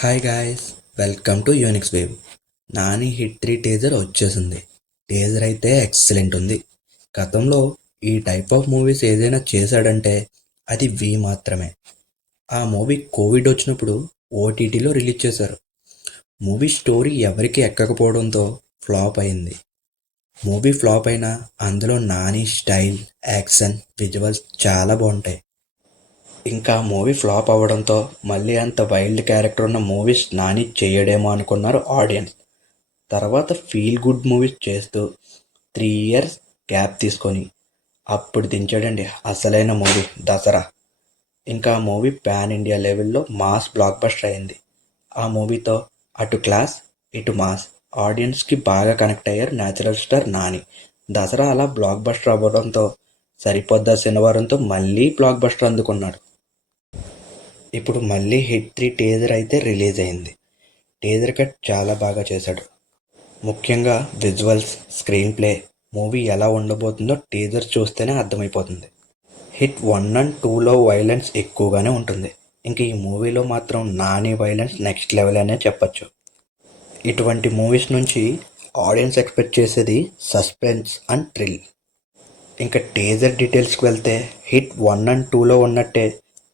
Hi guys, welcome to Unix wave. Nani hit 3 teaser వచ్చేసింది. Teaser అయితే excellent ఉంది. గతంలో ఈ టైప్ ఆఫ్ మూవీస్ ఏదైనా చేశాడంటే అది వి మాత్రమే. ఆ మూవీ కోవిడ్ వచ్చినప్పుడు ఓటీటీలో రిలీజ్ చేశారు. మూవీ స్టోరీ ఎవరికి ఎక్కకపోవడంతో ఫ్లాప్ అయింది. మూవీ ఫ్లాప్ అయినా అందులో నాని స్టైల్, యాక్షన్, విజువల్స్ చాలా బాగుంటాయి. ఇంకా మూవీ ఫ్లాప్ అవ్వడంతో మళ్ళీ అంత వైల్డ్ క్యారెక్టర్ ఉన్న మూవీస్ నాని చేయడేమో అనుకున్నారు ఆడియన్స్. తర్వాత ఫీల్ గుడ్ మూవీస్ చేస్తూ 3 ఇయర్స్ గ్యాప్ తీసుకొని అప్పుడు దించాడండి అసలైన మూవీ దసరా. ఇంకా ఆ మూవీ పాన్ ఇండియా లెవెల్లో మాస్ బ్లాక్ బస్టర్ అయింది. ఆ మూవీతో అటు క్లాస్ ఇటు మాస్ ఆడియన్స్కి బాగా కనెక్ట్ అయ్యారు న్యాచురల్ స్టార్ నాని. దసరా అలా బ్లాక్ బస్టర్ అవ్వడంతో సరిపోద్దా శనివారంతో మళ్ళీ బ్లాక్ బస్టర్ అందుకున్నాడు. ఇప్పుడు మళ్ళీ హిట్ 3 టీజర్ అయితే రిలీజ్ అయింది. టీజర్ కట్ చాలా బాగా చేశాడు. ముఖ్యంగా విజువల్స్, స్క్రీన్ ప్లే, మూవీ ఎలా ఉండబోతుందో టీజర్ చూస్తేనే అర్థమైపోతుంది. హిట్ 1 అండ్ 2లో వైలెన్స్ ఎక్కువగానే ఉంటుంది. ఇంక ఈ మూవీలో మాత్రం నాని వైలెన్స్ నెక్స్ట్ లెవెల్ అనే చెప్పచ్చు. ఇటువంటి మూవీస్ నుంచి ఆడియన్స్ ఎక్స్పెక్ట్ చేసేది సస్పెన్స్ అండ్ థ్రిల్. ఇంకా టీజర్ డీటెయిల్స్కి వెళ్తే హిట్ 1 అండ్ 2లో ఉన్నట్టే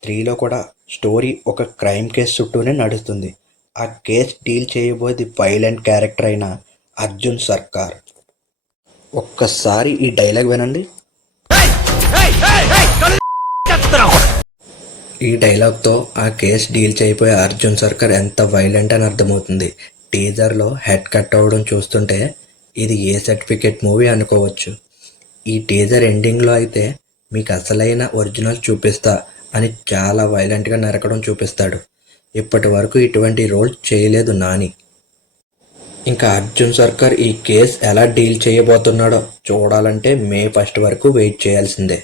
3లో కూడా స్టోరీ ఒక క్రైమ్ కేసు చుట్టూనే నడుస్తుంది. ఆ కేసు డీల్ చేయబోయేది వైలెంట్ క్యారెక్టర్ అయిన అర్జున్ సర్కార్. ఒక్కసారి ఈ డైలాగ్ వినండి. ఈ డైలాగ్తో ఆ కేసు డీల్ చేయబోయే అర్జున్ సర్కార్ ఎంత వైలెంట్ అని అర్థమవుతుంది. టీజర్లో హెడ్ కట్ అవ్వడం చూస్తుంటే ఇది ఏ సర్టిఫికేట్ మూవీ అనుకోవచ్చు. ఈ టీజర్ ఎండింగ్లో అయితే మీకు అసలైన ఒరిజినల్ చూపిస్తా అని చాలా వైలెంట్గా నరకడం చూపిస్తాడు. ఇప్పటి వరకు ఇటువంటి రోల్ చేయలేదు నాని. ఇంకా అర్జున్ సర్కార్ ఈ కేసు ఎలా డీల్ చేయబోతున్నాడో చూడాలంటే మే 1 వరకు వెయిట్ చేయాల్సిందే.